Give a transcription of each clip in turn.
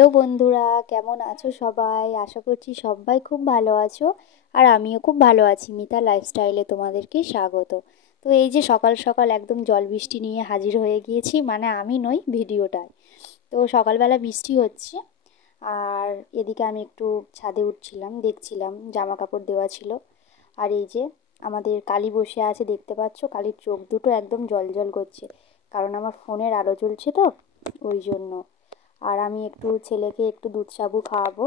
Hello বন্ধুরা, কেমন আছো সবাই? আশা করছি সবাই খুব ভালো আছো। আর আমিও খুব ভালো আছি। মিতা লাইফস্টাইলে তোমাদেরকে স্বাগত। তো এই যে সকাল সকাল একদম জল বৃষ্টি নিয়ে হাজির হয়ে গিয়েছি, মানে আমি নই, ভিডিওটায়। তো সকালবেলা বৃষ্টি হচ্ছে, আর এদিকে আমি একটু ছাদে উঠছিলাম, দেখছিলাম জামা কাপড় দেওয়া ছিল। আর এই যে আমাদের কালী বসে আছে, দেখতে পাচ্ছ, কালীর চোখ দুটো একদম জল জল করছে, কারণ আমার ফোনের আলো জ্বলছে তো, ওই জন্য। আর আমি একটু ছেলেকে একটু দুধ সাবু খাওয়াবো,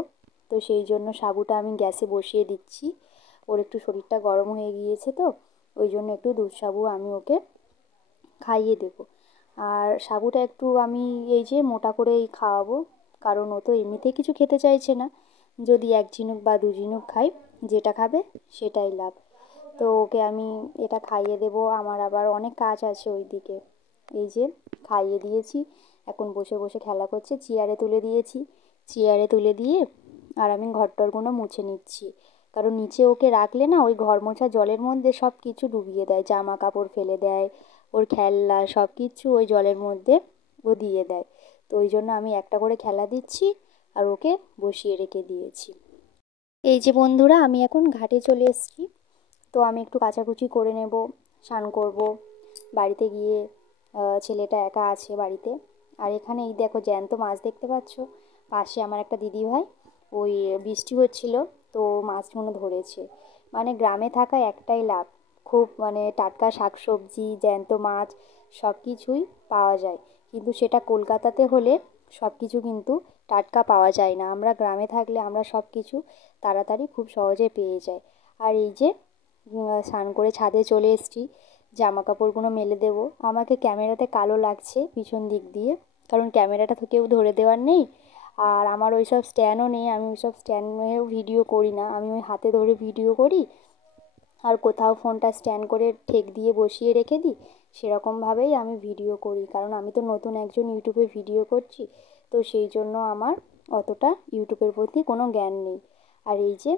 তো সেই জন্য সাবুটা আমি গ্যাসে বসিয়ে দিচ্ছি। ওর একটু শরীরটা গরম হয়ে গিয়েছে, তো ওই জন্য একটু দুধ সাবু আমি ওকে খাইয়ে দেবো। আর সাবুটা একটু আমি এই যে মোটা করেই খাওয়াবো, কারণ ও তো এমনিতেই কিছু খেতে চাইছে না। যদি এক ঝিনুক বা দু ঝিনুক খাই, যেটা খাবে সেটাই লাভ। তো ওকে আমি এটা খাইয়ে দেবো। আমার আবার অনেক কাজ আছে ওই দিকে। এই যে খাইয়ে দিয়েছি, এখন বসে বসে খেলা করছে, চেয়ারে তুলে দিয়েছি। চেয়ারে তুলে দিয়ে আর আমি ঘরটরগুলো মুছে নিচ্ছি, কারণ নিচে ওকে রাখলে না ওই ঘর মোছা জলের মধ্যে সব কিছু ডুবিয়ে দেয়, জামা কাপড় ফেলে দেয়, ওর খেলনা সব কিছু ওই জলের মধ্যে ও দিয়ে দেয়। তো ওই জন্য আমি একটা করে খেলা দিচ্ছি আর ওকে বসিয়ে রেখে দিয়েছি। এই যে বন্ধুরা, আমি এখন ঘাটে চলে এসেছি। তো আমি একটু কাচাকুচি করে নেব, স্নান করব বাড়িতে গিয়ে। ছেলেটা একা আছে বাড়িতে। আর এখানে এই দেখো জ্যান্ত মাছ দেখতে পাচ্ছ, পাশে আমার একটা দিদিভাই, ওই বৃষ্টি হচ্ছিল তো মাছগুলো ধরেছে। মানে গ্রামে থাকা একটাই লাভ, খুব মানে টাটকা শাকসবজি, জ্যান্ত মাছ সব কিছুই পাওয়া যায়। কিন্তু সেটা কলকাতাতে হলে সব কিছু কিন্তু টাটকা পাওয়া যায় না। আমরা গ্রামে থাকলে আমরা সব কিছু তাড়াতাড়ি খুব সহজে পেয়ে যাই। আর এই যে স্নান করে ছাদে চলে এসেছি, জামা কাপড়গুলো মেলে দেবো। আমাকে ক্যামেরাতে কালো লাগছে পিছন দিক দিয়ে, কারণ ক্যামেরাটা তো কেউ ধরে দেওয়ার নেই। আর আমার ওই সব স্ট্যান্ডও নেই, আমি ওই সব স্ট্যান্ডেও ভিডিও করি না, আমি ওই হাতে ধরে ভিডিও করি। আর কোথাও ফোনটা স্ট্যান্ড করে ঠেক দিয়ে বসিয়ে রেখে দিই, সেরকমভাবেই আমি ভিডিও করি, কারণ আমি তো নতুন একজন ইউটিউবে ভিডিও করছি। তো সেই জন্য আমার অতটা ইউটিউবের প্রতি কোনো জ্ঞান নেই। আর এই যে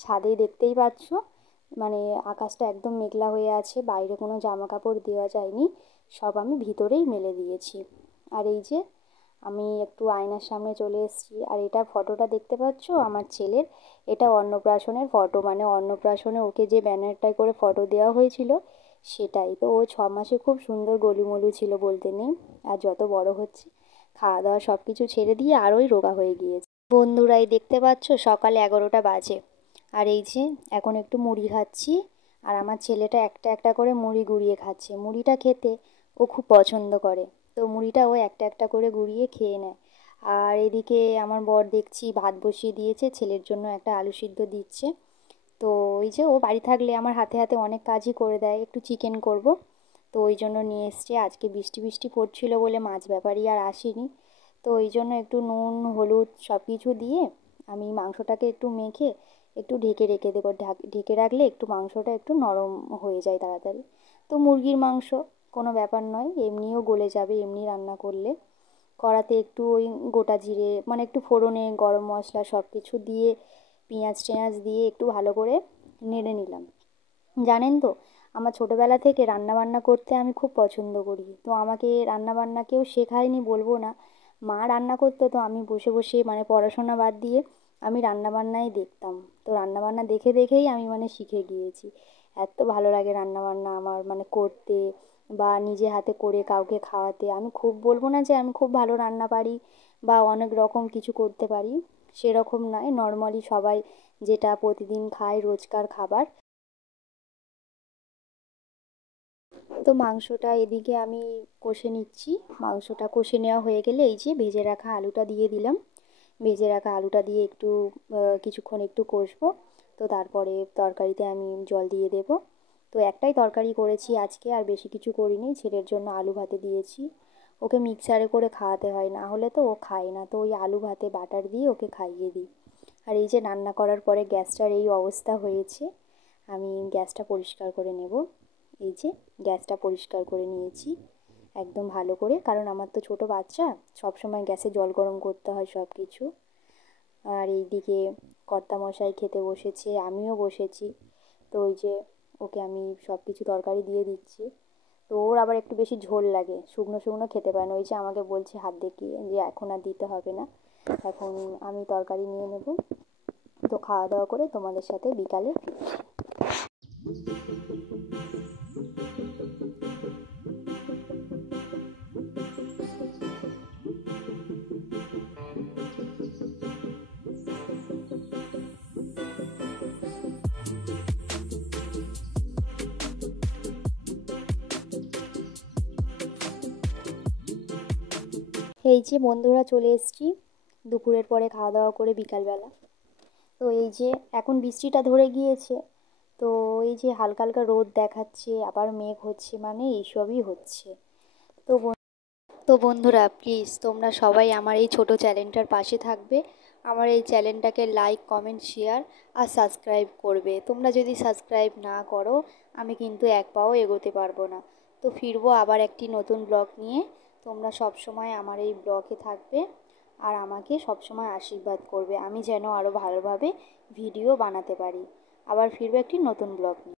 ছাদে দেখতেই পাচ্ছ, মানে আকাশটা একদম মেঘলা হয়ে আছে, বাইরে কোনো জামা কাপড় দেওয়া যায়নি, সব আমি ভিতরেই মেলে দিয়েছি। আর এই যে আমি একটু আয়নার সামনে চলে এসেছি, আর এটা ফটোটা দেখতে পাচ্ছ আমার ছেলের, এটা অন্নপ্রাশনের ফটো, মানে অন্নপ্রাশনে ওকে যে ব্যানারটায় করে ফটো দেওয়া হয়েছিল সেটাই। তো ও 6 মাসে খুব সুন্দর গলুমলু ছিল বলতে নেই, আর যত বড় হচ্ছে খাওয়া দাওয়া সব কিছু ছেড়ে দিয়ে আরোই রোগা হয়ে গিয়েছে। বন্ধুরাই দেখতে পাচ্ছ সকাল 11টা বাজে, আর এই যে এখন একটু মুড়ি খাচ্ছি। আর আমার ছেলেটা একটা একটা করে মুড়ি গুঁড়িয়ে খাচ্ছে, মুড়িটা খেতে ও খুব পছন্দ করে। তো মুড়িটা ও একটা একটা করে গুঁড়িয়ে খেয়ে নেয়। আর এদিকে আমার বর দেখছি ভাত বসিয়ে দিয়েছে, ছেলের জন্য একটা আলু সিদ্ধ দিচ্ছে। তো ওই যে ও বাড়ি থাকলে আমার হাতে হাতে অনেক কাজই করে দেয়। একটু চিকেন করব, তো ওই জন্য নিয়ে এসছে। আজকে বৃষ্টি বৃষ্টি পড়ছিল বলে মাছ ব্যাপারী আর আসেনি, তো ওই জন্য একটু নুন হলুদ সব কিছু দিয়ে আমি মাংসটাকে একটু মেখে একটু ঢেকে রেখে দেবো। ঢেকে রাখলে একটু মাংসটা একটু নরম হয়ে যায় তাড়াতাড়ি। তো মুরগির মাংস কোনো ব্যাপার নয়, এমনিও গলে যাবে এমনি রান্না করলে। কড়াতে একটু ওই গোটা জিরে, মানে একটু ফোড়নে গরম মশলা সব কিছু দিয়ে পেঁয়াজ টেঁয়াজ দিয়ে একটু ভালো করে নেড়ে নিলাম। জানেন তো, আমার ছোটোবেলা থেকে রান্নাবান্না করতে আমি খুব পছন্দ করি। তো আমাকে রান্নাবান্না কেউ শেখায়নি বলবো না, মা রান্না করতো তো আমি বসে বসে, মানে পড়াশোনা বাদ দিয়ে আমি রান্নাবান্নাই দেখতাম। তো রান্নাবান্না দেখে দেখেই আমি মানে শিখে গিয়েছি। এত ভালো লাগে রান্নাবান্না আমার, মানে করতে বা নিজে হাতে করে কাউকে খাওয়াতে। আমি খুব বলবো না যে আমি খুব ভালো রান্না পারি বা অনেক রকম কিছু করতে পারি, সেরকম নয়, নর্মালি সবাই যেটা প্রতিদিন খায় রোজকার খাবার। তো মাংসটা এদিকে আমি কষে নিচ্ছি। মাংসটা কষে নেওয়া হয়ে গেলে এই যে ভেজে রাখা আলুটা দিয়ে দিলাম। ভেজে রাখা আলুটা দিয়ে একটু কিছুক্ষণ একটু কষবো। তো তারপরে তরকারিতে আমি জল দিয়ে দেব। তো একটাই তরকারি করেছি আজকে, আর বেশি কিছু করিনি। ছেলের জন্য আলু ভাতে দিয়েছি, ওকে মিক্সারে করে খাওয়াতে হয়, না হলে তো ও খায় না। তো ওই আলু ভাতে বাটার দিয়ে ওকে খাইয়ে দিই। আর এই যে রান্না করার পরে গ্যাসটার এই অবস্থা হয়েছে, আমি গ্যাসটা পরিষ্কার করে নেব। এই যে গ্যাসটা পরিষ্কার করে নিয়েছি একদম ভালো করে, কারণ আমার তো ছোটো বাচ্চা, সব সময় গ্যাসে জল গরম করতে হয় সব কিছু। আর এইদিকে কর্তামশাই খেতে বসেছে, আমিও বসেছি। তো ওই যে ওকে আমি সব কিছু তরকারি দিয়ে দিচ্ছি। তো ওর আবার একটু বেশি ঝোল লাগে, শুকনো শুকনো খেতে পারে না, ওই যে আমাকে বলছে হাত দেখিয়ে যে এখন আর দিতে হবে না। এখন আমি তরকারি নিয়ে নেব। তো খাওয়া দাওয়া করে তোমাদের সাথে বিকালে ফিরছি। এই যে বন্ধুরা চলে এসেছি দুপুরের পরে খাওয়া দাওয়া করে বিকালবেলা। তো এই যে এখন বৃষ্টিটা ধরে গিয়েছে, তো এই যে হালকা হালকা রোদ দেখাচ্ছে, আবার মেঘ হচ্ছে, মানে এইসবই হচ্ছে। তো তো বন্ধুরা প্লিজ তোমরা সবাই আমার এই ছোট চ্যানেলটার পাশে থাকবে, আমার এই চ্যানেলটাকে লাইক কমেন্ট শেয়ার আর সাবস্ক্রাইব করবে। তোমরা যদি সাবস্ক্রাইব না করো আমি কিন্তু এক পাও এগোতে পারবো না। তো ফিরবো আবার একটি নতুন ব্লগ নিয়ে। তোমরা সব সময় আমার এই ব্লগে থাকবে আর আমাকে সব সময় আশীর্বাদ করবে, আমি যেন আরও ভালোভাবে ভিডিও বানাতে পারি। আবার ফিরবো একটি নতুন ব্লগ নিয়ে।